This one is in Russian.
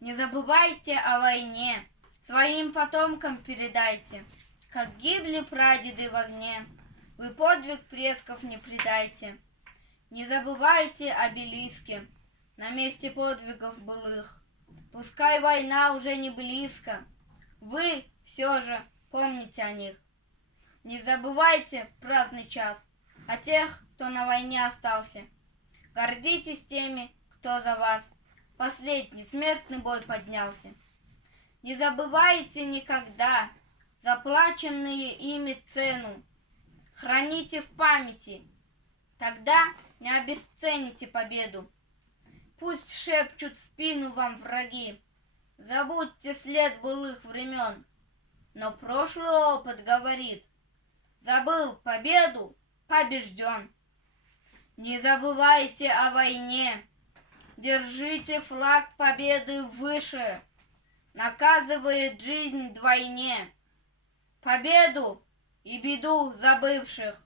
Не забывайте о войне, своим потомкам передайте, как гибли прадеды в огне. Вы подвиг предков не предайте. Не забывайте о обелиске на месте подвигов былых. Пускай война уже не близко, вы все же помните о них. Не забывайте праздный час о тех, кто на войне остался. Гордитесь теми, кто за вас последний смертный бой поднялся. Не забывайте никогда заплаченные ими цену. Храните в памяти, тогда не обесцените победу. Пусть шепчут в спину вам враги, забудьте след былых времен. Но прошлый опыт говорит, забыл победу, побежден. Не забывайте о войне, держите флаг победы выше, наказывает жизнь вдвойне. Победу и беду забывших